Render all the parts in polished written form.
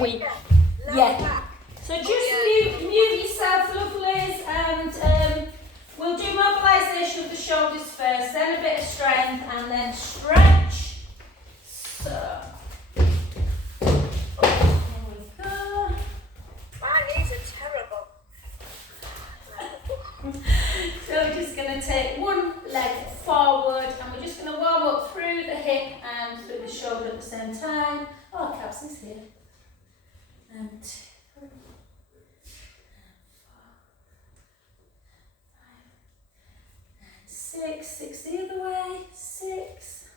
we? Yeah. So just mute yourself, lovelies, and we'll do mobilisation of the shoulders first, then a bit of strength, and then stretch. So, here we go. My knees are terrible. So we're just going to take one leg forward, and we're just going to warm up through the hip and through the shoulder at the same time. Oh, Cabs is here. And 2, 3, 4, 5, and 6. 6 the other way. 6,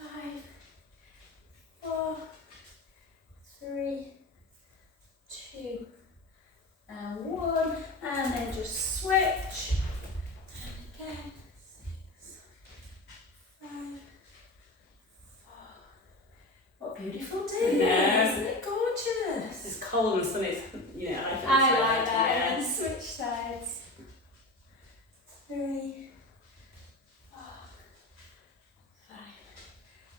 5, 4, 3, 2, and 1. And then just switch. And again. 6, 5, 4. What a beautiful day. Yeah. Isn't it gorgeous? It's cold and sunny, I like that. And switch sides. 3, 4, 5,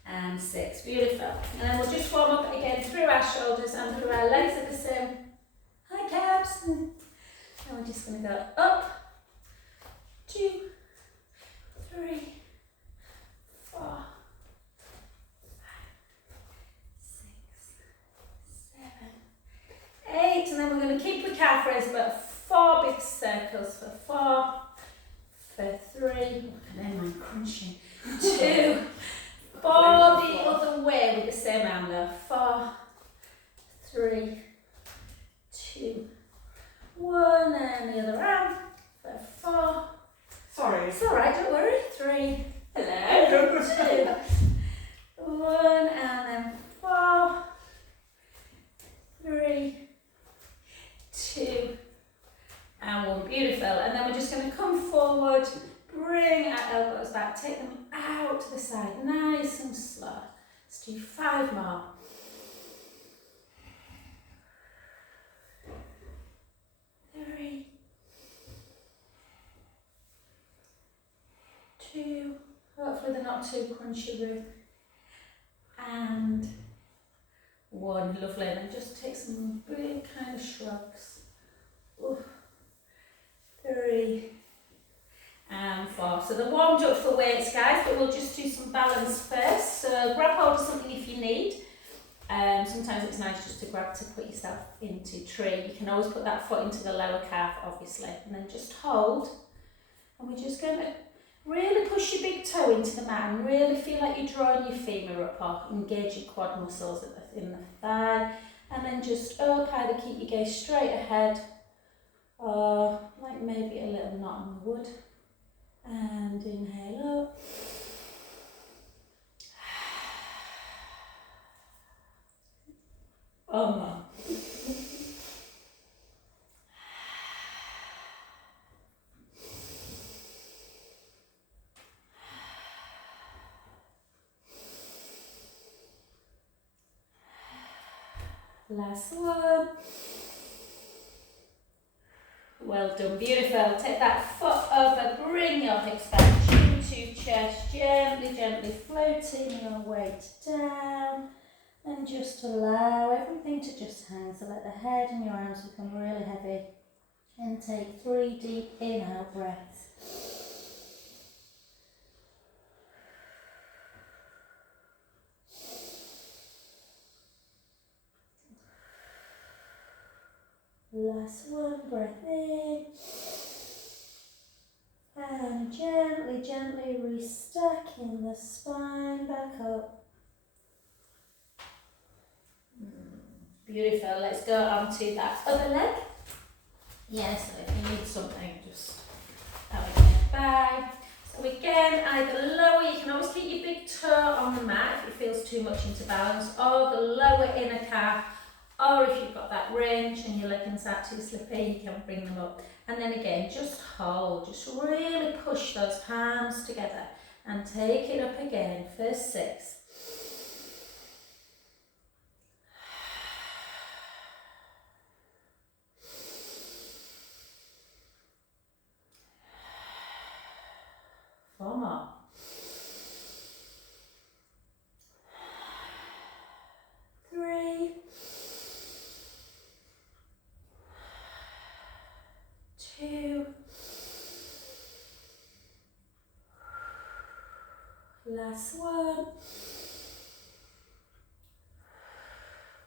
and 6. Beautiful. And then we'll just warm up again through our shoulders and through our legs at the same. Hi, Cabs. And we're just going to go up. 2, 3, 4, 5, 6, 7, 8. And then we're going to keep the calf raised, but 4 big circles for 4, for 3. Look at them, I'm crunching. 2, 4 the other way with the same arm though. 4, 3, 2, 1, and the other arm for 4. Sorry. It's alright, don't worry. 3, Hello. 2, 1, and then 4, 3, 2, and 1. Beautiful. And then we're just going to come forward, bring our elbows back, take them out to the side, nice and slow. Let's do 5 more. 3, 2, hopefully they're not too crunchy, Ruth, and 1. Lovely. And then just take some big kind of shrugs. Ooh. 3, and 4. So they're warmed up for weights, guys, but we'll just do some balance first. So grab hold of something if you need. Sometimes it's nice just to grab to put yourself into tree. You can always put that foot into the lower calf, obviously, and then just hold. And we're just going to really push your big toe into the mat and really feel like you're drawing your femur up or engage your quad muscles in the thigh. And then just up, either keep your gaze straight ahead or like maybe a little knot on the wood. And inhale up. Oh no. Last one. Well done, beautiful. Take that foot over, bring your hips back, chin to chest, gently, gently floating your weight down, and just allow everything to just hang. So let the head and your arms become really heavy, and take 3 deep in-out breaths. Last one, breath in, and gently, gently restacking the spine back up. Beautiful, let's go on to that other leg. Yes, so if you need something, just have a get by. So again, either lower, you can always keep your big toe on the mat if it feels too much into balance, or the lower inner calf. Or if you've got that range and your leggings aren't too slippy, you can bring them up. And then again, just hold, just really push those palms together and take it up again for 6. Four more. 3, Last one.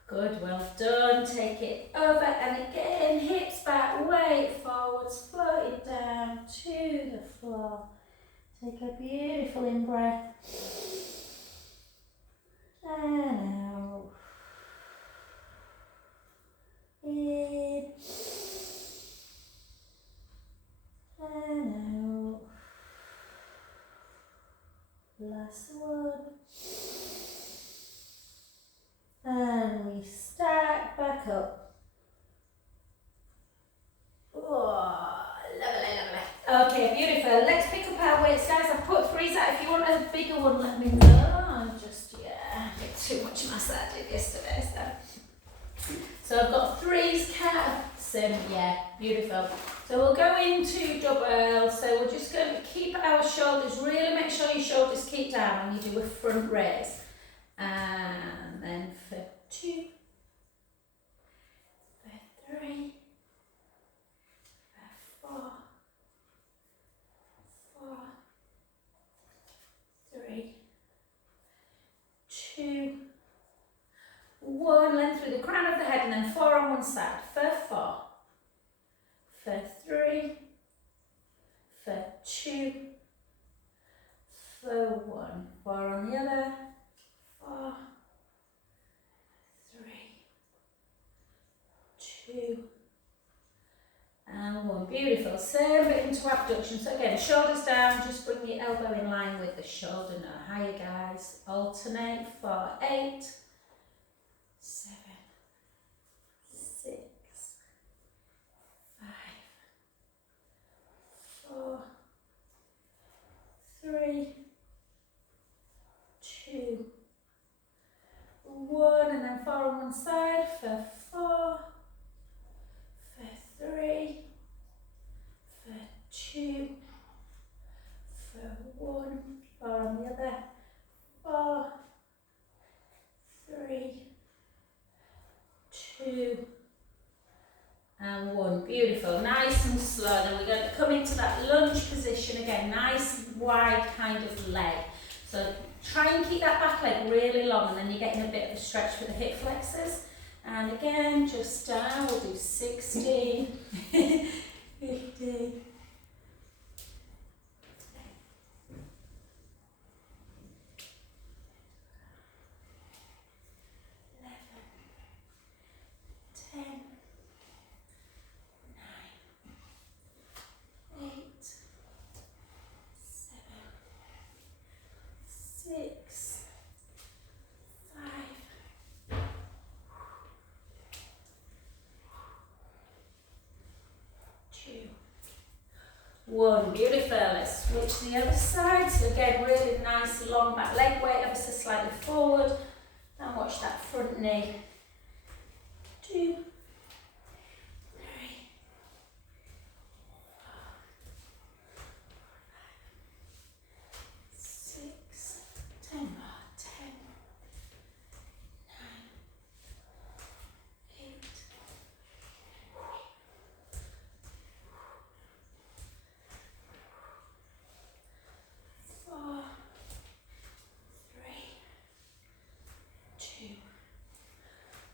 Good, well done. Take it over and again, hips back, weight forwards, floating down to the floor. Take a beautiful in-breath. And out. In. And out. Last one. And we stack back up. Oh, lovely. Okay, beautiful. Let's pick up our weights, guys. I've put 3s out. If you want a bigger one, let me know. I'm just, a bit too much massage yesterday, so I've got 3s, count. Yeah, beautiful. So we'll go into double. So we're just going to keep our shoulders, really make sure your shoulders keep down when you do a front raise. And then for 2, for 3, for 4, 4, 3, 2, 1, length through the crown of the head, and then 4 on one side. For 4, for 3, for 2, for 1, 4 on the other, 4, 3, 2, and 1. Beautiful. Same bit into abduction. So again, shoulders down, just bring your elbow in line with the shoulder. Now higher, guys. Alternate for 8, 7, 6, 5, 4, 3, 2, 1, and then 4 on one side for 4, for 3, for 2, for 1, 4 on the other, 4, 3, 2, and 1. Beautiful. Nice and slow. Then we're going to come into that lunge position again. Nice wide kind of leg. So try and keep that back leg really long, and then you're getting a bit of a stretch with the hip flexors. And again, just down. We'll do 16, 15, 10, 9, 8, 7, 6, 5, 2, 1. Beautiful. Let's switch the other side. So again, really nice long back leg, weight ever so slightly forward, and watch that front knee. 2, 3, 4, 6, 10 more, 10, 9, 8, 4, 3, 2,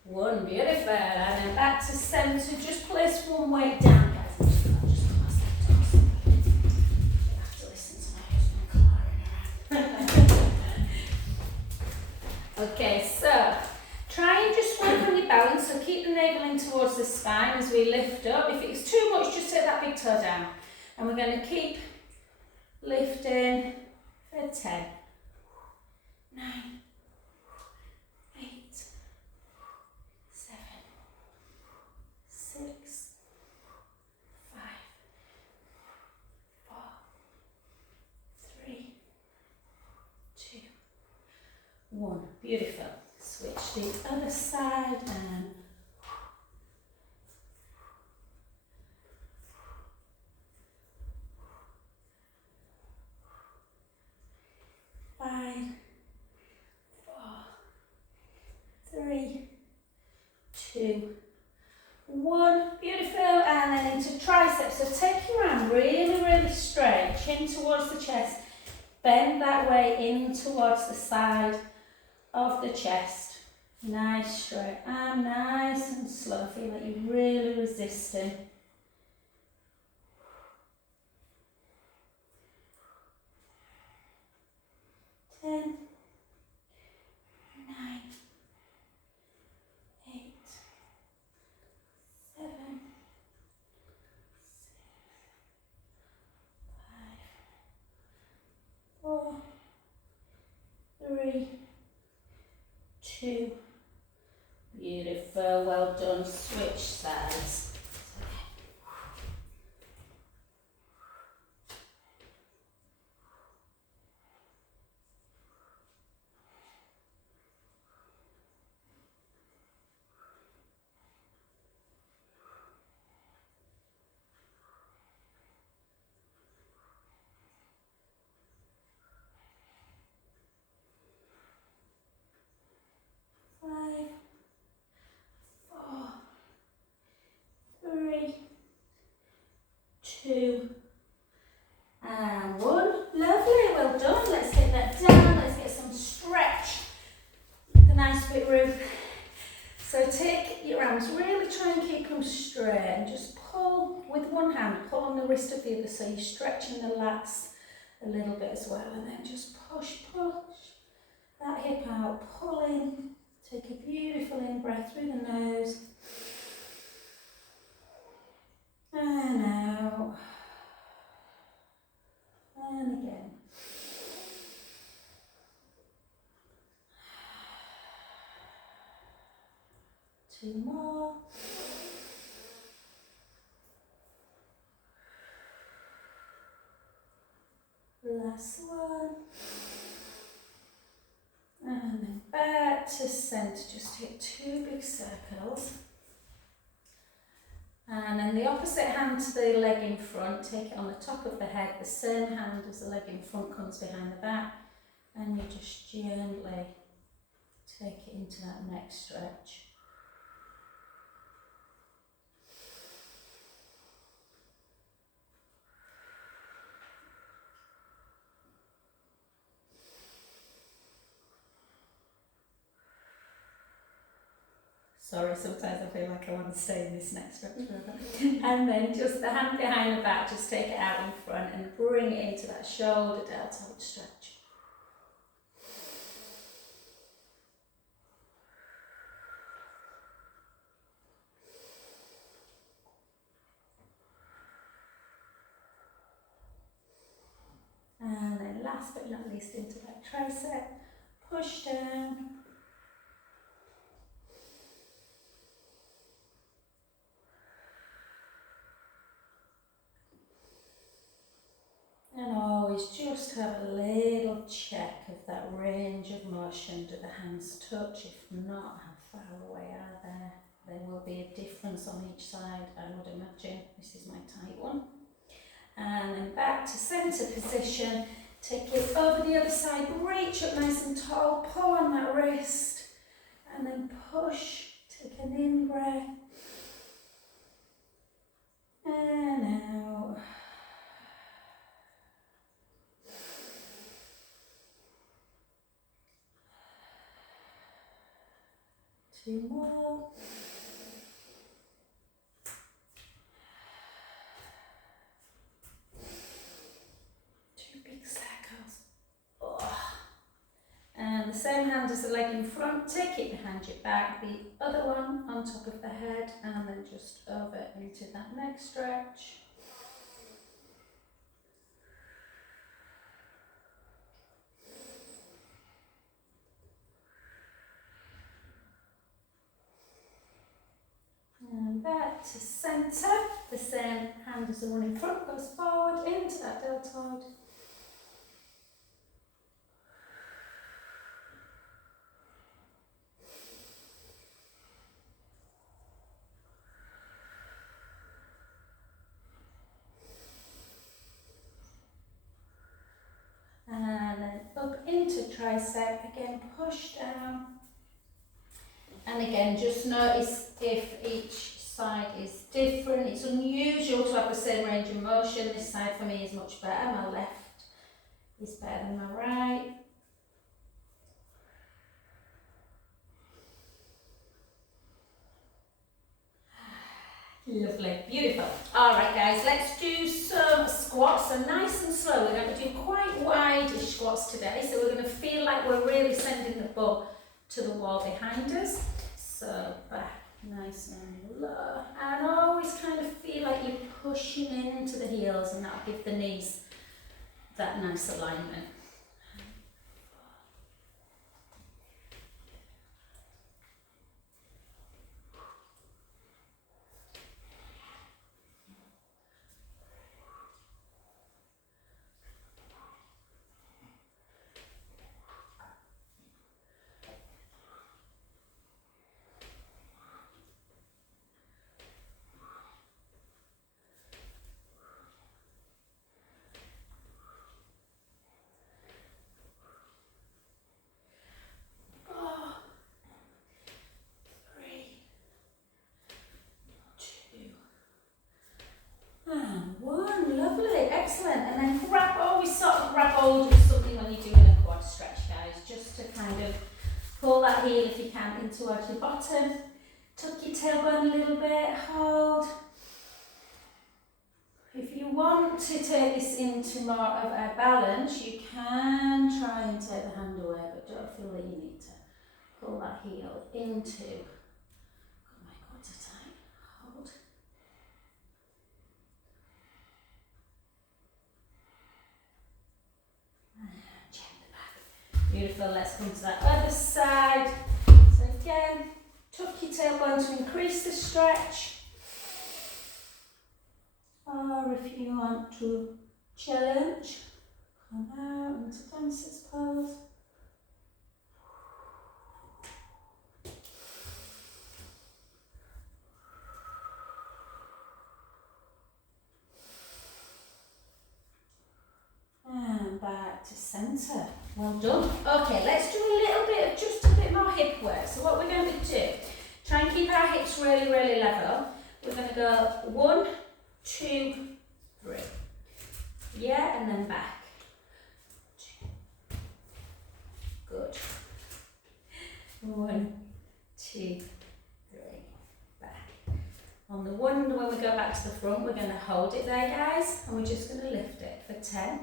1. Beautiful. And then back to centre. Just place one weight down, guys. I'm just cross that toes. You have to listen to my husband clawing around. Okay, so try and just work on your balance. So keep the navel in towards the spine as we lift up. If it's too much, just take that big toe down. And we're going to keep lifting for 10, 9, 8, 7, 6, 5, 4, 3, 2, 1. Beautiful. Switch the other side and 5, 4, 3, 2, 1. Beautiful. And then into triceps. So take your arm really, really straight, chin towards the chest. Bend that way in towards the side of the chest. Nice straight arm, nice and slow. Feel like you're really resisting. 10, 9, 8, 7, 6, 5, 4, 3, 2. Beautiful, well done. Switch sides. 5, 4, 3, 2, and 1. Lovely, well done. Let's get that down. Let's get some stretch. The nice bit roof. So take your arms, really try and keep them straight and just pull with one hand, pull on the wrist of the other so you're stretching the lats a little bit as well, and then just push that hip out, pull in, take a beautiful in-breath through the nose and out, and again. Two more. Last one. And then back to centre. Just take 2 big circles. And then the opposite hand to the leg in front. Take it on the top of the head. The same hand as the leg in front comes behind the back. And you just gently take it into that neck stretch. Sorry, sometimes I feel like I want to stay in this next stretch forever. And then just the hand behind the back, just take it out in front and bring it into that shoulder deltoid stretch. And then last but not least into that tricep, push down. And always just have a little check of that range of motion. Do the hands touch? If not, how far away are they? There will be a difference on each side, I would imagine. This is my tight one. And then back to centre position. Take it over the other side, reach up nice and tall, pull on that wrist, and then push. Take an in breath. And out. Two more. Two big circles. Oh. And the same hand as the leg in front, take it behind your back, the other one on top of the head, and then just over into that neck stretch. And back to centre. The same hand as the one in front goes forward into that deltoid. And then up into tricep, again push down. And again, just notice if each side is different. It's unusual to have the same range of motion. This side for me is much better. My left is better than my right. Lovely, beautiful. All right, guys, let's do some squats. So nice and slow. We're going to do quite wide-ish squats today. So we're going to feel like we're really sending the butt to the wall behind us. So back nice and low. And always kind of feel like you're pushing into the heels, and that'll give the knees that nice alignment. And one, lovely, excellent. And then always sort of grab hold of something when you're doing a quad stretch, guys, just to kind of pull that heel if you can in towards your bottom. Tuck your tailbone a little bit, hold. If you want to take this into more of a balance, you can try and take the hand away, but don't feel that you need to pull that heel into. Oh my quads are tight, hold. Check the back. Beautiful, let's come to that other side. So again, tuck your tailbone to increase the stretch. Or if you want to challenge, come out into dancer's pose. And back to centre. Well done. Okay, let's do a little bit of just a bit more hip work. So what we're going to do, try and keep our hips really, really level. We're going to go 1, 2, 3. Yeah, and then back. 2. Good. 1, 2, 3. Back. On the one, when we go back to the front, we're going to hold it there, guys, and we're just going to lift it for 10,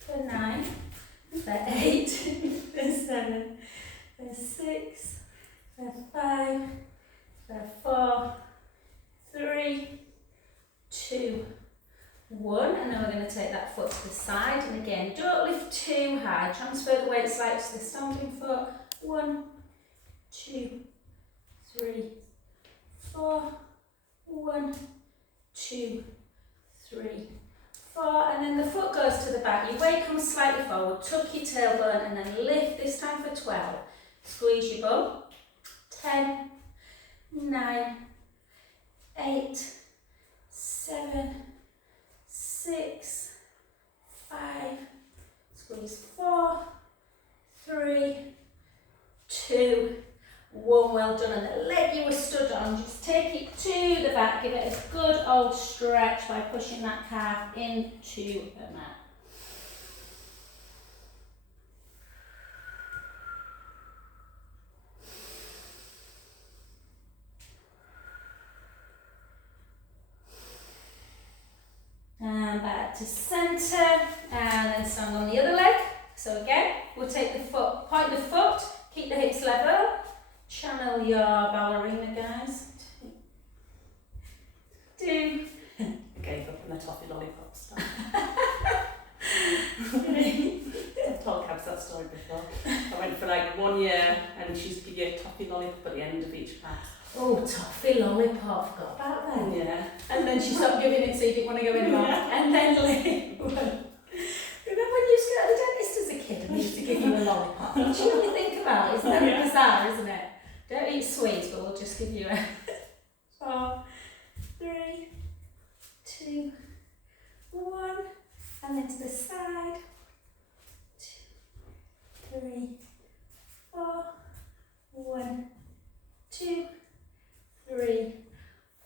for 9, for 8, for 7, for 6, for 5, for 4, 3, 2, 1, and then we're going to take that foot to the side, and again, don't lift too high, transfer the weight slightly to the standing foot. 1, 2, 3, 4, 1, 2, 3, 4, and then the foot goes to the back. Your weight comes slightly forward, tuck your tailbone, and then lift, this time for 12. Squeeze your bum. 10, 9, 8, 7, 6, 5, squeeze 4, 3, 2, 1, well done. And the leg you were stood on, just take it to the back, give it a good old stretch by pushing that calf into the mat. And back to centre, and then stand on the other leg. So again, we'll take the foot, point the foot, keep the hips level, channel your ballerina, guys. 2, I gave up on the toffee lollipop stuff. 3. I've told Cabs that story before. I went for like 1 year and she used to give you a toffee lollipop at the end of each class. Oh, toffee lollipop, forgot about that. Yeah. And then she stopped giving it so you didn't want to go in more. Yeah. And then remember when you used to go to the dentist as a kid and they used to give you a lollipop? What you really think about it? It's very bizarre, isn't it? Don't eat sweets, but we'll just give you a 4, 3, 2, 1, and then to the side. 2, 3, 4, 1, 2, 3,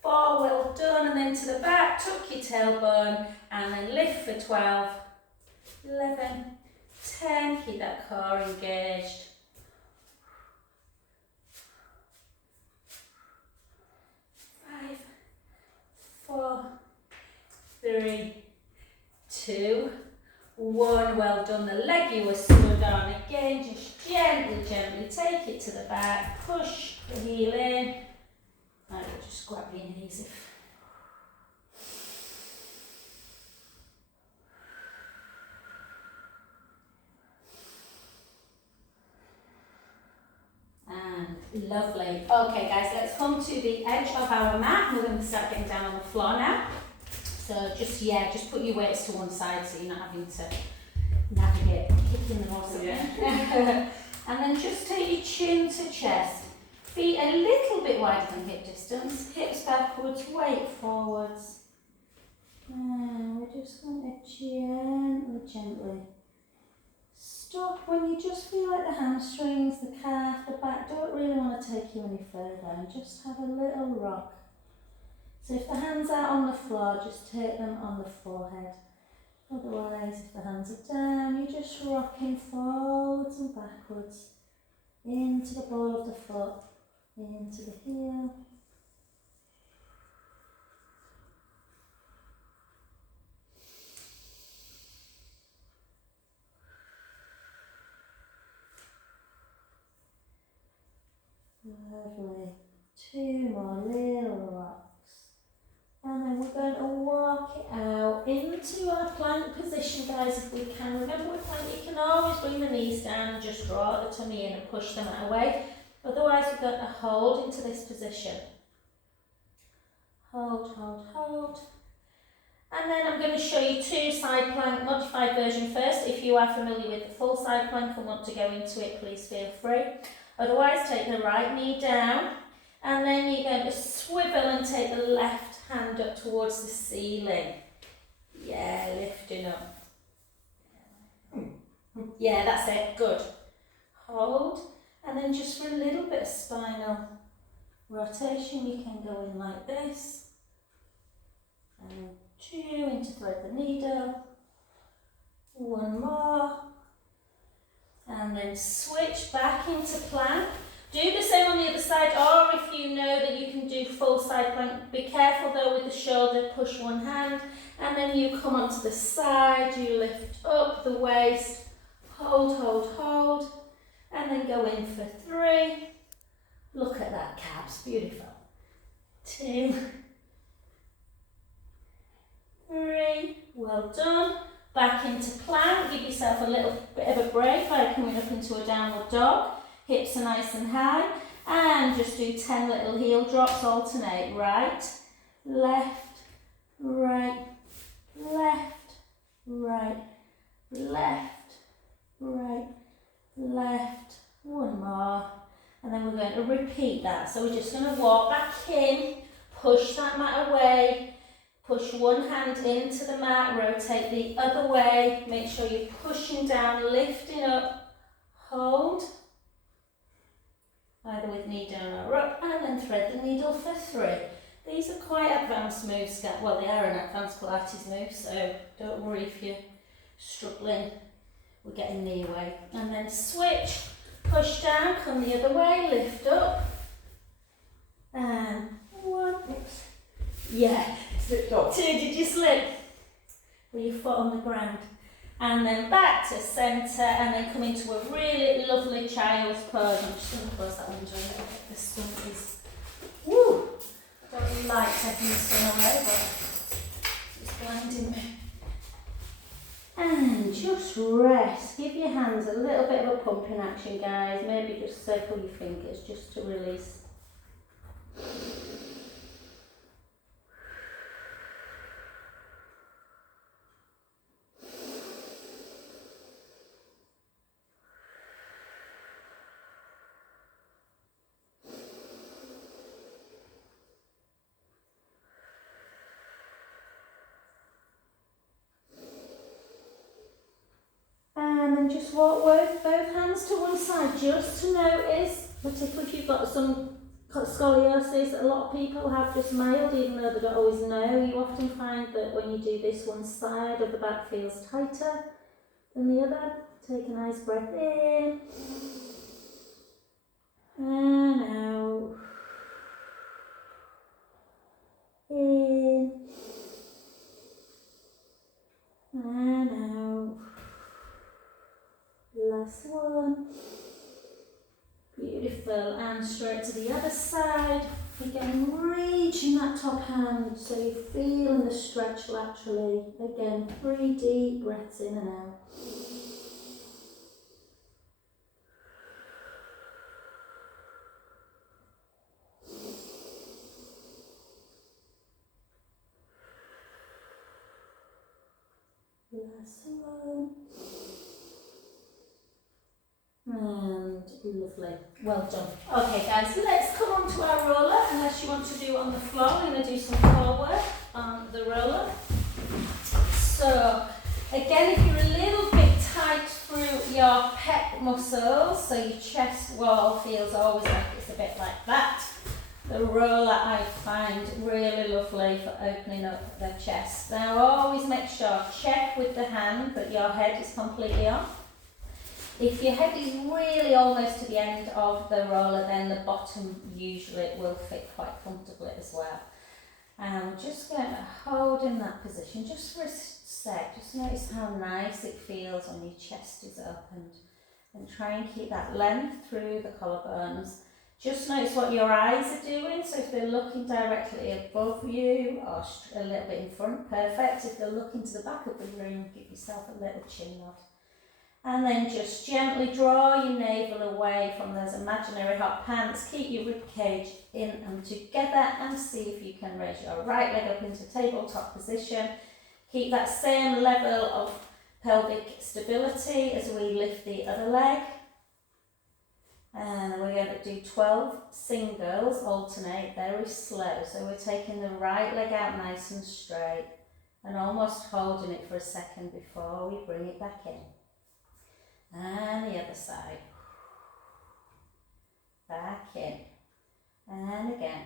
4, well done, and then to the back, tuck your tailbone, and then lift for 12, 11, 10, keep that core engaged. 5, 4, 3, 2, 1. Well done. The leg you were stood on. Again, just gently, gently take it to the back. Push the heel in. And we'll just grab your knees if. And lovely. Okay guys, let's come to the edge of our mat. We're going to start getting down on the floor now. So just put your weights to one side so you're not having to navigate, kicking them or something. Yeah. And then just take your chin to chest. Feet a little bit wider than hip distance. Hips backwards, weight forwards. And we're just going to gently stop when you just feel like the hamstrings, the calf, the back don't really want to take you any further, and just have a little rock. So if the hands are on the floor, just take them on the forehead. Otherwise, if the hands are down, you're just rocking forwards and backwards into the ball of the foot, into the heel. Lovely. 2 more little rocks. And then we're going to walk it out into our plank position, guys, if we can. Remember with plank, you can always bring the knees down and just draw the tummy in and push them away. Otherwise, we're going to hold into this position. Hold, hold, hold. And then I'm going to show you 2 side plank, modified version first. If you are familiar with the full side plank and want to go into it, please feel free. Otherwise, take the right knee down, and then you're going to swivel and take the left hand up towards the ceiling. Yeah, lifting up. Yeah, that's it. Good. Hold, and then just for a little bit of spinal rotation, you can go in like this. And 2 into thread the needle. 1 more. And then switch back into plank. Do the same on the other side, or if you know that you can do full side plank, be careful though with the shoulder, push one hand, and then you come onto the side, you lift up the waist, hold, hold, hold, and then go in for 3. Look at that, calves, beautiful. 2, 3, well done. Back into plank, give yourself a little bit of a break by coming up into a downward dog. Hips are nice and high, and just do 10 little heel drops, alternate, right, left, right, left, right, left, right, left. 1 more, and then we're going to repeat that. So we're just going to walk back in, push that mat away, push one hand into the mat, rotate the other way, make sure you're pushing down, lifting up, hold, either with knee down or up, and then thread the needle for 3. These are quite advanced moves, well they are an advanced Pilates move, so don't worry if you're struggling, we're getting the way. And then switch, push down, come the other way, lift up, and 1, oops, yeah. Slipped off. 2, did you slip? With your foot on the ground. And then back to centre, and then come into a really lovely child's pose. I'm just going to close that window a little bit. The sun is, woo! I don't really like taking the sun away, but it's blinding me. And just rest. Give your hands a little bit of a pumping action, guys. Maybe just circle your fingers just to release. And then just walk with both hands to one side, just to notice, particularly if you've got some scoliosis, a lot of people have just mild, even though they don't always know. You often find that when you do this, one side of the back feels tighter than the other. Take a nice breath in and out. In and out. Last one. Beautiful. And straight to the other side. Again, reaching that top hand so you're feeling the stretch laterally. Again, 3 deep breaths in and out. Last one. And lovely. Well done. Okay guys, let's come on to our roller, unless you want to do it on the floor. We're going to do some core work on the roller. So again, if you're a little bit tight through your pec muscles, so your chest wall feels always like it's a bit like that, the roller I find really lovely for opening up the chest. Now always make sure, check with the hand that your head is completely off. If your head is really almost to the end of the roller, then the bottom usually will fit quite comfortably as well. And we're just going to hold in that position just for a sec. Just notice how nice it feels when your chest is opened. And try and keep that length through the collarbones. Just notice what your eyes are doing. So if they're looking directly above you or a little bit in front, perfect. If they're looking to the back of the room, give yourself a little chin nod. And then just gently draw your navel away from those imaginary hot pants. Keep your rib cage in and together and see if you can raise your right leg up into tabletop position. Keep that same level of pelvic stability as we lift the other leg. And we're going to do 12 singles, alternate very slow. So we're taking the right leg out nice and straight and almost holding it for a second before we bring it back in. And the other side. Back in. And again.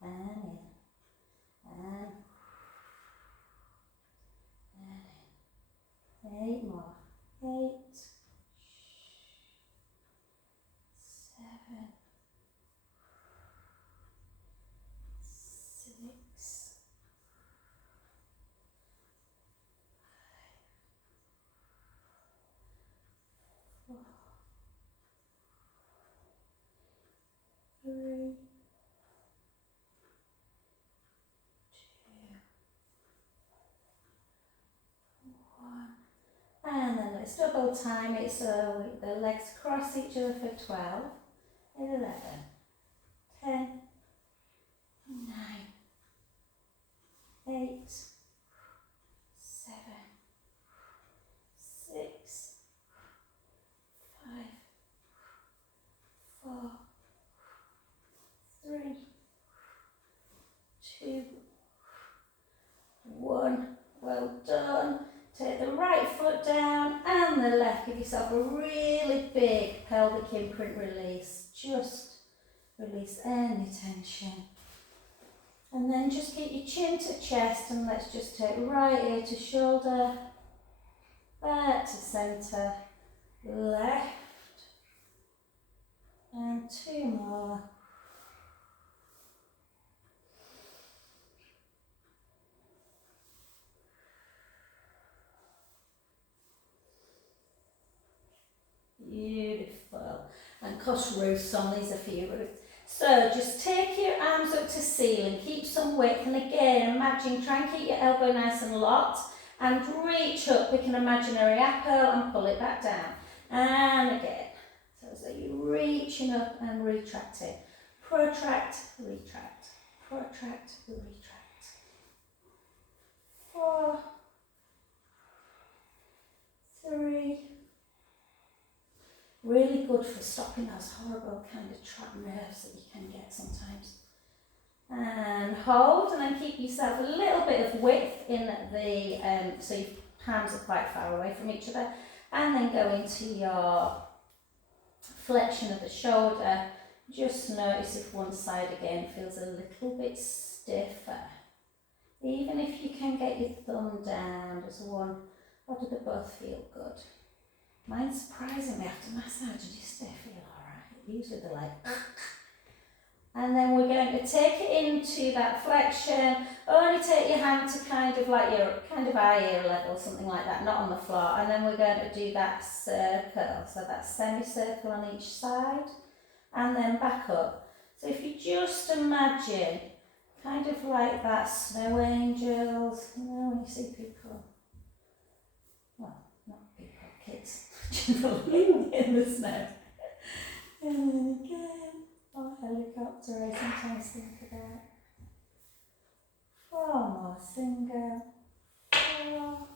And in. And in. 8 more. 8. 7. 6. 4. 3. 2. And then let's double time it so the legs cross each other for 12, 11, 10, 9, 8, 7, 6, 5, 4, 3, 2, 1. Well done. Take the right foot down and the left. Give yourself a really big pelvic imprint release. Just release any tension. And then just keep your chin to chest and let's just take right ear to shoulder, back to centre, left, and 2 more. Beautiful. And cross roots on these, a few roots. So just take your arms up to ceiling, keep some width, and again imagine, try and keep your elbow nice and locked and reach up, pick an imaginary apple and pull it back down. And again, so you're reaching up and retracting. Protract, retract, protract, retract. 4, 3. Really good for stopping those horrible kind of trapped nerves that you can get sometimes. And hold, and then keep yourself a little bit of width in the, so your palms are quite far away from each other. And then go into your flexion of the shoulder. Just notice if one side again feels a little bit stiffer. Even if you can get your thumb down, just one Or do they both feel good? Mine surprisingly after massage, I just they feel alright. Usually they're like, and then we're going to take it into that flexion. Only take your hand to kind of like your kind of eye ear level, something like that, not on the floor. And then we're going to do that circle, so that semicircle on each side, and then back up. So if you just imagine, kind of like that snow angels, you know, when you see people, well, not people, kids, generally in the snow. And then again, or helicopter, I sometimes think about. 4 more single, 4,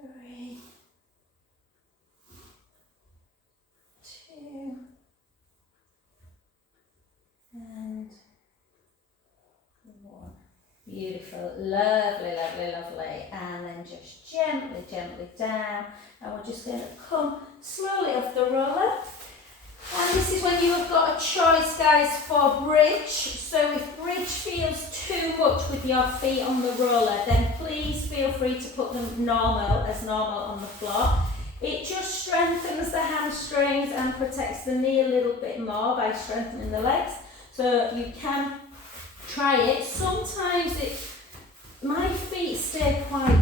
3, 2, and 1. Beautiful, lovely, lovely, lovely. And then just gently, gently down. And we're just going to come slowly off the roller. And this is when you have got a choice, guys, for bridge. So if bridge feels too much with your feet on the roller, then please feel free to put them as normal on the floor. It just strengthens the hamstrings and protects the knee a little bit more by strengthening the legs. So you can try it. Sometimes my feet stay quite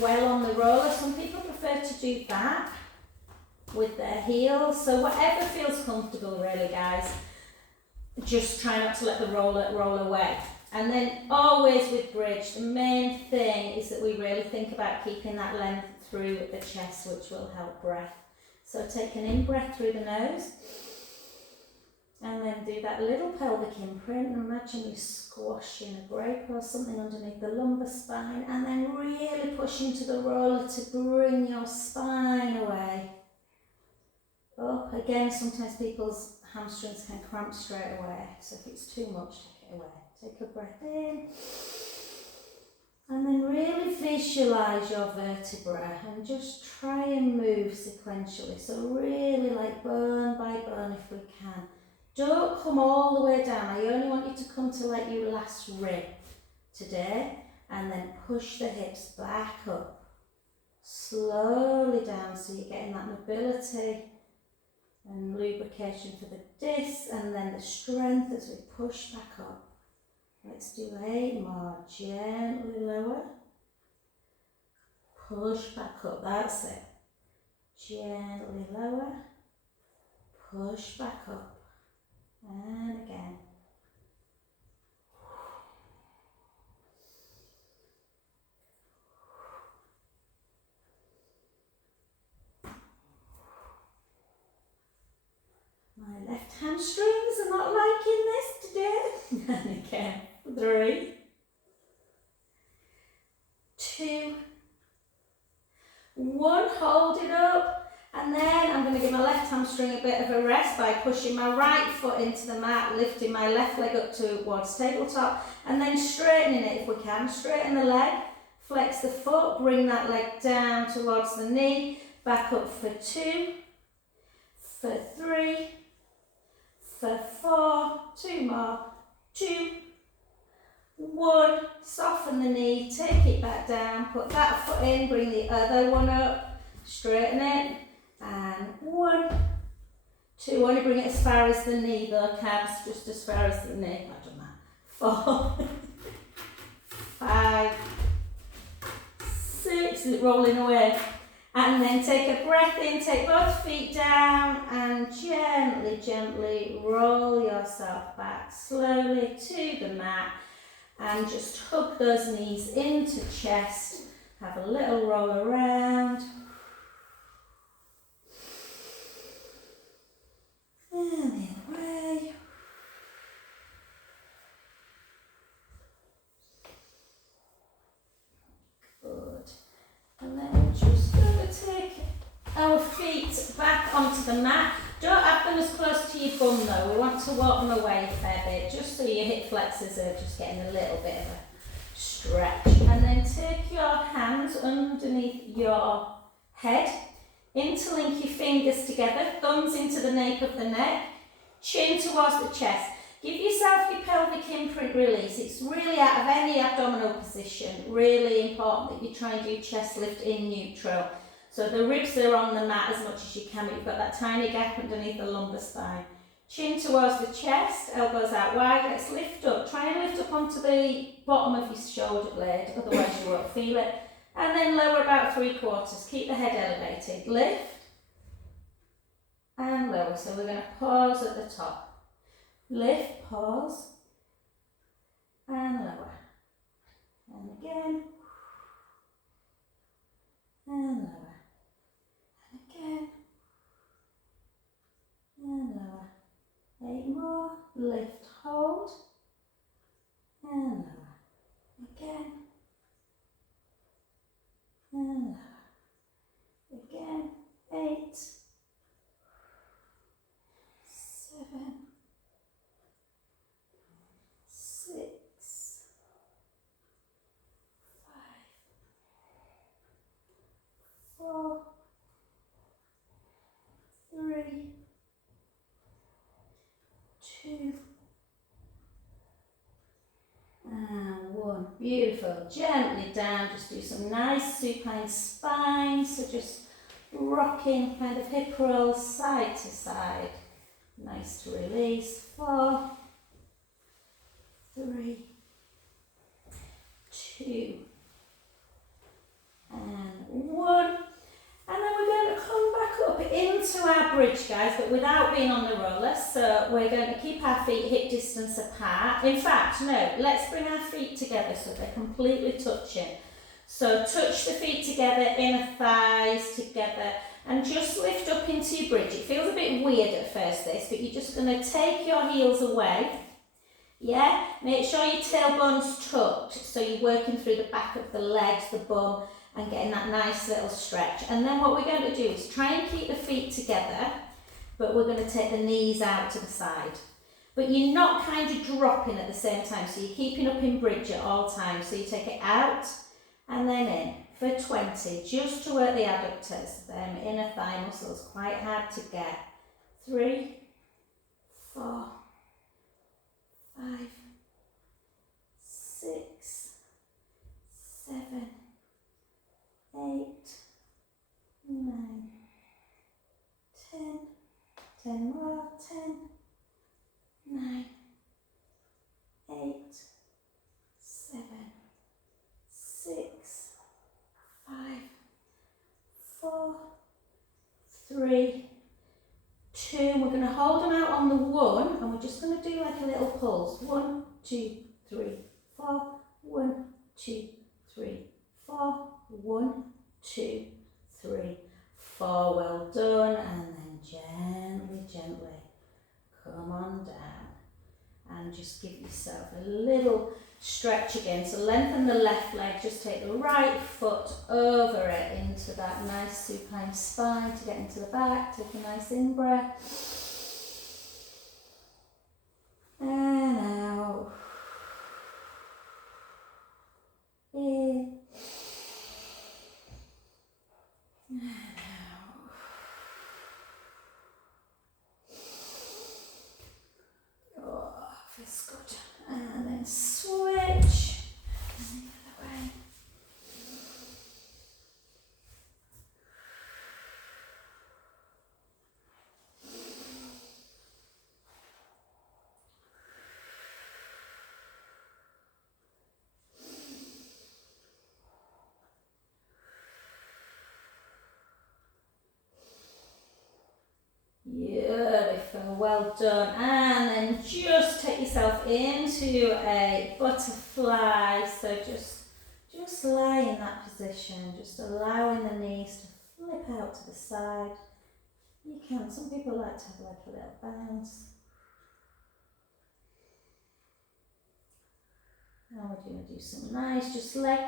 well on the roller. Some people prefer to do that with their heels. So whatever feels comfortable really, guys. Just try not to let the roller roll away. And then always with bridge, the main thing is that we really think about keeping that length through the chest, which will help breath. So take an in-breath through the nose. And then do that little pelvic imprint. Imagine you squashing a grape or something underneath the lumbar spine, and then really push into the roller to bring your spine away. Up again, sometimes people's hamstrings can cramp straight away, so if it's too much, take it away. Take a breath in, and then really visualise your vertebra and just try and move sequentially. So really like bone by bone if we can. Don't come all the way down. I only want you to come to like your last rib today, and then push the hips back up. Slowly down so you're getting that mobility and lubrication for the discs, and then the strength as we push back up. Let's do 8 more. Gently lower. Push back up. That's it. Gently lower. Push back up. And again. My left hamstrings are not liking this today. And again. 3, 2, 1. Hold it up. And then I'm going to give my left hamstring a bit of a rest by pushing my right foot into the mat, lifting my left leg up towards tabletop, and then straightening it if we can. Straighten the leg, flex the foot, bring that leg down towards the knee, back up for 2, for 3, for 4, 2 more, 2, 1, soften the knee, take it back down, put that foot in, bring the other one up, straighten it. And 1, 2, only bring it as far as the knee though, calves, just as far as the knee. I've done that. 4, 5, 6, is it rolling away? And then take a breath in, take both feet down, and gently, gently roll yourself back slowly to the mat, and just hug those knees into chest. Have a little roll around. And the other way. Good. And then we're just going to take our feet back onto the mat. Don't have them as close to your bum though. We want to walk them away a fair bit, just so your hip flexors are just getting a little bit of a stretch. And then take your hands underneath your head. Interlink your fingers together, thumbs into the nape of the neck, chin towards the chest. Give yourself your pelvic imprint release. It's really out of any abdominal position, really important that you try and do chest lift in neutral. So the ribs are on the mat as much as you can, but you've got that tiny gap underneath the lumbar spine. Chin towards the chest, elbows out wide. Let's lift up. Try and lift up onto the bottom of your shoulder blade, otherwise you won't feel it. And then lower about 3/4. Keep the head elevated. Lift and lower. So we're going to pause at the top. Lift, pause, and lower. And again, and lower. And again, and lower. 8 more. Lift, hold, and lower. Again, and lower. Again, 8, 7, 6, 5, 4, 3, 2, and 1. Beautiful. Gently down. Just do some nice supine spine. So just rocking, kind of hip roll side to side. Nice to release. 4, 3, 2, and 1. And then we're going to come back up into our bridge, guys, but without being on the roller. So we're going to keep our feet hip distance apart. In fact, no, let's bring our feet together so they're completely touching. So touch the feet together, inner thighs together, and just lift up into your bridge. It feels a bit weird at first, this, but you're just going to take your heels away. Yeah, make sure your tailbone's tucked, so you're working through the back of the legs, the bum, and getting that nice little stretch. And then what we're going to do is try and keep the feet together, but we're going to take the knees out to the side. But you're not kind of dropping at the same time, so you're keeping up in bridge at all times. So you take it out and then in for 20, just to work the adductors, them inner thigh muscles, quite hard to get. 3, 4, 5, 6, 7, 8, 9, 10, 10 more, 10, 9, 8, 7, 6, 5, 4, 3, 2. We're going to hold them out on the 1, and we're just going to do like a little pulse. 1, 2, 3, 4, 1, 2, 3, 4, 1, 2, 3, 4. Well done. And then gently, gently come on down and just give yourself a little stretch again. So lengthen the left leg, just take the right foot over it into that nice supine spine to get into the back. Take a nice in breath. And out. In. And out. Oh, feels good. And then switch. And the other way. Beautiful, well done. And then just take yourself into a butterfly. So just lie in that position, just allowing the knees to flip out to the side. You can, some people like to have like a little bounce. Now we're going to do some nice, just leg,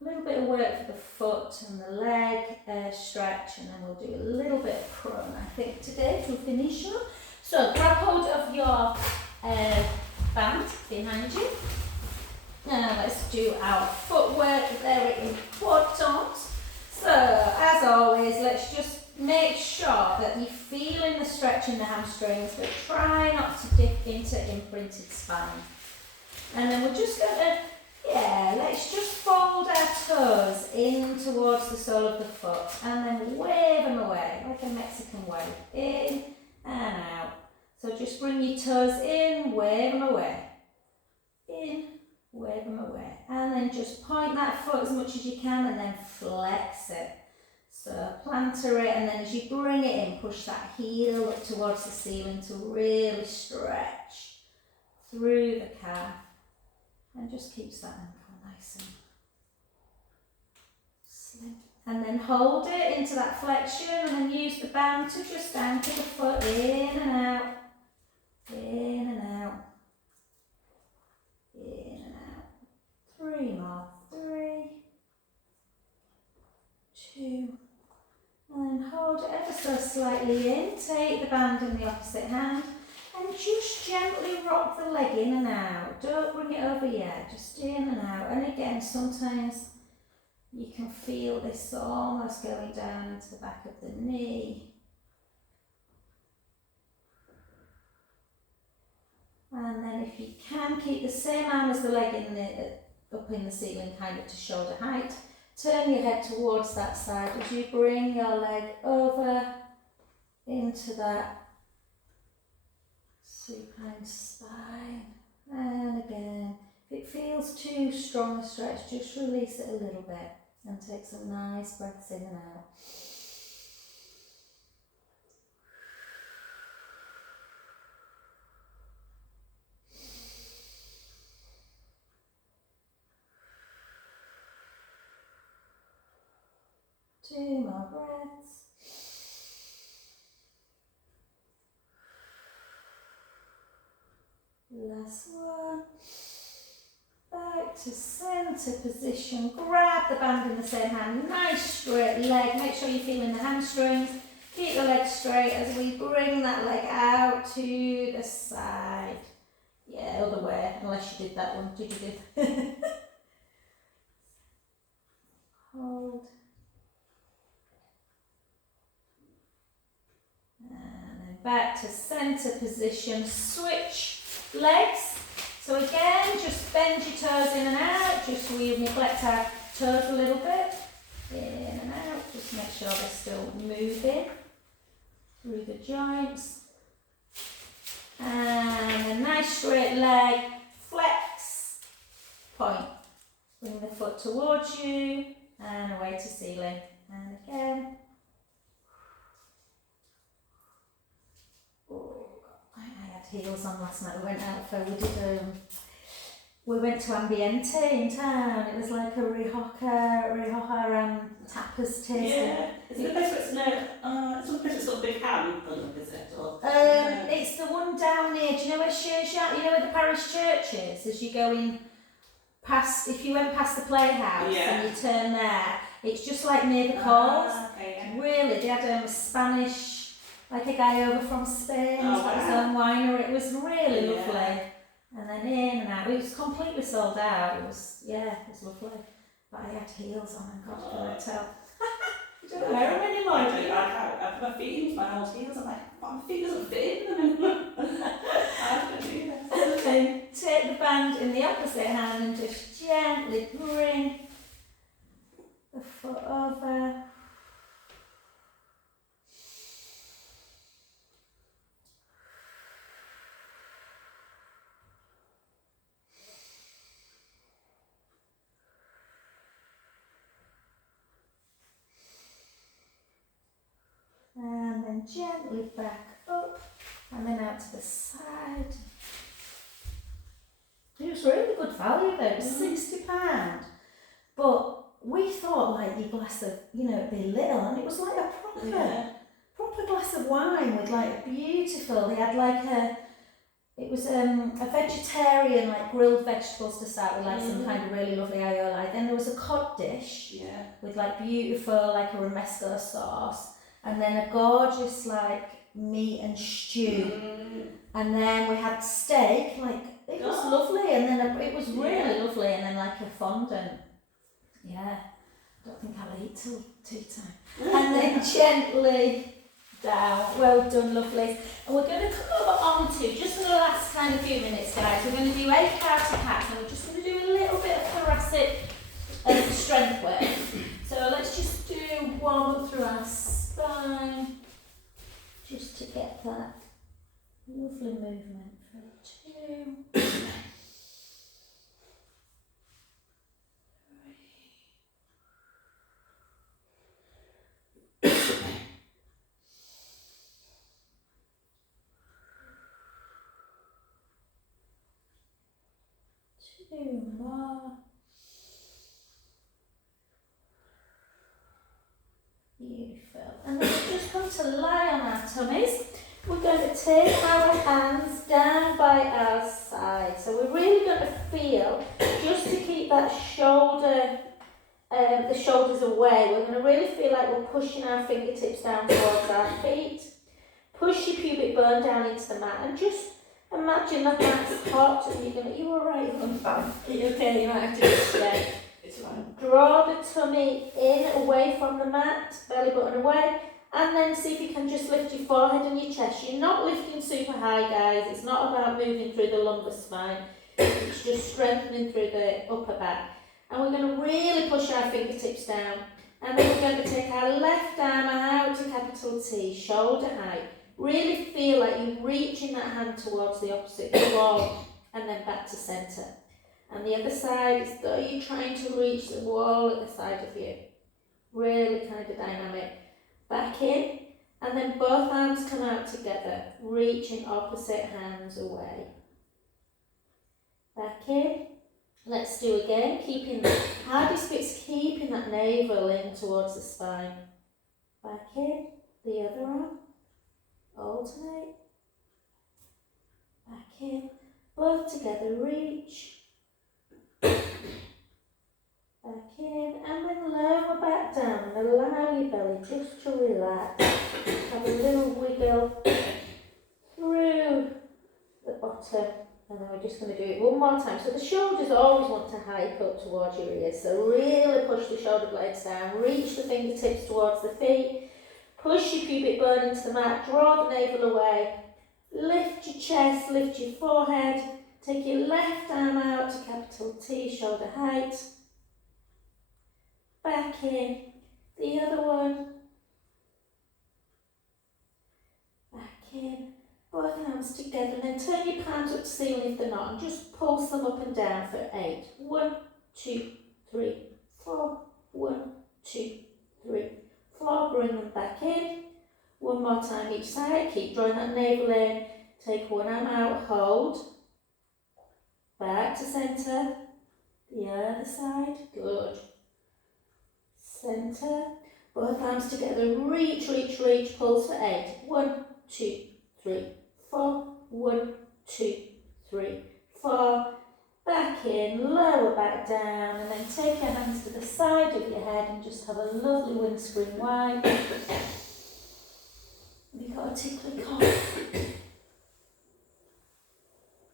a little bit of work for the foot and the leg stretch, and then we'll do a little bit of prone, I think, today to finish up. So grab hold of your band behind you. Now let's do our footwork, very important. So as always, let's just make sure that you're feeling the stretch in the hamstrings, but try not to dip into imprinted spine. And then we're just going to, let's just fold our toes in towards the sole of the foot and then wave them away, like a Mexican wave, in and out. So just bring your toes in, wave them away, in, wave them away. And then just point that foot as much as you can and then flex it. So plantar it, and then as you bring it in, push that heel up towards the ceiling to really stretch through the calf. And just keeps that ankle nice and slim. And then hold it into that flexion and then use the band to just anchor the foot in and out, in and out, in and out. 3 more, 3, 2, and then hold it ever so slightly in. Take the band in the opposite hand. And just gently rock the leg in and out. Don't bring it over yet, just in and out. And again, sometimes you can feel this almost going down into the back of the knee. And then if you can, keep the same arm as the leg up in the ceiling, kind of to shoulder height. Turn your head towards that side as you bring your leg over into that supine spine. And again, if it feels too strong a stretch, just release it a little bit and take some nice breaths in and out. Two more breaths. Last one. Back to centre position. Grab the band in the same hand. Nice straight leg. Make sure you're feeling the hamstrings. Keep the leg straight as we bring that leg out to the side. Yeah, other way, unless you did that one. Did you do? Hold. And then back to centre position. Switch legs. So again, just bend your toes in and out, just so we neglect our toes a little bit. In and out, just make sure they're still moving through the joints. And a nice straight leg, flex, point. Bring the foot towards you and away to ceiling. And again. I had heels on last night. We went to Ambiente in town. It was like a Rioja tapas tasting. Yeah. Is it the place where it's not the place that's got a big ham on it, is it? Or, It's the one down near, do you know where you know where the parish church is? As you go in past, if you went past the playhouse and you turn there, it's just like near the Coles. Okay, yeah. Really, they had a Spanish, like a guy over from Spain, he's got his own winery. It was really lovely. And then in and out, it was completely sold out. It was lovely. But I had heels on and God, can I tell? I don't wear them anymore. I put my feet into my old heels. I'm like, my feet doesn't fit in them. I don't do this. Then take the band in the opposite hand and just gently bring the foot over. And then gently back up and then out to the side. It was really good value though, it was £60. But we thought like your glass of, it'd be little, and it was like a proper glass of wine with like beautiful, they had like it was a vegetarian, like grilled vegetables to start with, like some kind of really lovely aioli. Then there was a cod dish with like beautiful, like a romesco sauce. And then a gorgeous like meat and stew, and then we had steak. Like it was lovely, and then it was really lovely, and then like a fondant. Yeah, I don't think I'll eat till tea time. And then gently down. Well done, lovely. And we're going to come over onto, just for the last kind of few minutes, guys, we're going to do 8 counter-packs, and we're just going to do a little bit of thoracic strength work. So let's just do warm up through our spine, just to get that lovely movement for 2. 2 more. Beautiful. And then we're just going to lie on our tummies. We're going to take our hands down by our side. So we're really going to feel, just to keep that shoulder, the shoulders away, we're going to really feel like we're pushing our fingertips down towards our feet. Push your pubic bone down into the mat and just imagine that that's hot and you alright? I'm fine. You okay? You might have to just It's fine. draw the tummy in, away from the mat, belly button away, and then see if you can just lift your forehead and your chest. You're not lifting super high, guys. It's not about moving through the lumbar spine. It's just strengthening through the upper back. And we're going to really push our fingertips down. And then we're going to take our left arm out to capital T, shoulder height. Really feel like you're reaching that hand towards the opposite wall and then back to centre. And the other side is though you're trying to reach the wall at the side of you. Really kind of dynamic. Back in, and then both arms come out together, reaching opposite hands away. Back in. Let's do again, keeping the hardest bit's keeping that navel in towards the spine. Back in, the other arm. Alternate. Back in, both together, reach. Back in, and then lower back down and allow your belly just to relax. Have a little wiggle through the bottom, and then we're just going to do it one more time. So the shoulders always want to hike up towards your ears, so really push the shoulder blades down, reach the fingertips towards the feet, push your pubic bone into the mat, draw the navel away, lift your chest, lift your forehead, take your left arm out to capital T, shoulder height. Back in, the other one. Back in, both arms together, and then turn your palms up to ceiling if they're not, and just pulse them up and down for 8. 1, 2, 3, 4. 1, 2, 3, 4. Bring them back in. One more time each side. Keep drawing that navel in. Take one arm out, hold. Back to centre. The other side. Good. Centre, both arms together, reach, reach, reach, pulse for 8. 1, 2, 3, 4. 1, 2, 3, 4. Back in, lower back down, and then take your hands to the side of your head and just have a lovely windscreen wipe. Have you got a tickly cough?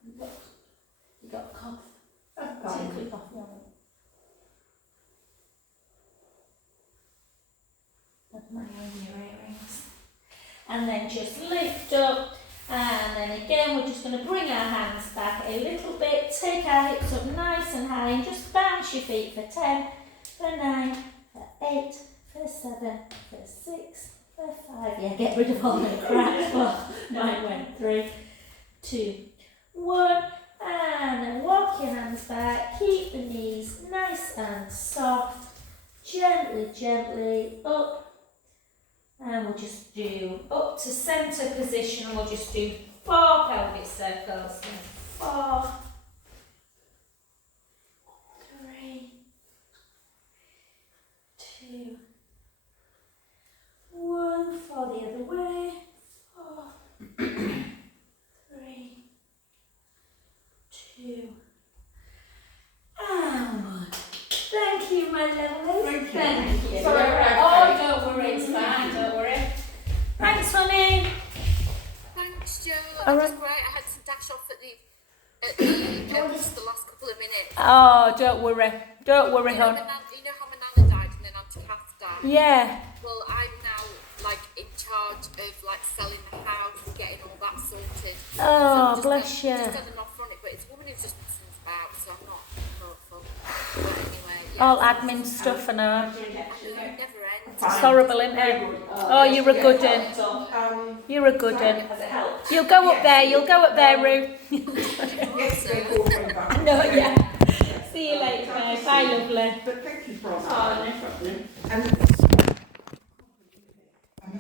You got a cough? Tickly cough, yeah. My own earrings. And then just lift up, and then again we're just going to bring our hands back a little bit, take our hips up nice and high, and just bounce your feet for 10, for 9, for 8, for 7, for 6, for 5. Yeah, get rid of all the crap. Well, mine went 3, 2, 1, and then walk your hands back, keep the knees nice and soft, gently, gently up. And we'll just do up to centre position, and we'll just do 4 pelvic circles. 4, 3, 2, 1. For the other way. 4, 3, 2, and 1. Thank you, my lovely. Thank you. Sorry, oh, don't worry, it's fine, don't worry. Thanks, honey. Thanks, Jo. That was great. I had to dash off at the last couple of minutes. Oh, don't worry, You know hon. how my nana died, and then I Kath died. Yeah. Well, I'm now like in charge of like selling the house, getting all that sorted. Oh, so bless you. Just had an offer on it, but it's a woman who's just been since about, so I'm not hopeful. But anyway, yeah. All admin stuff, I know. It never ends. It's horrible, isn't it? Oh, you're a good one. You're a good one. Has it helped? You'll go up there, Ruth. No, yeah. See you later, bye, lovely. But thank you for Oh, no problem. And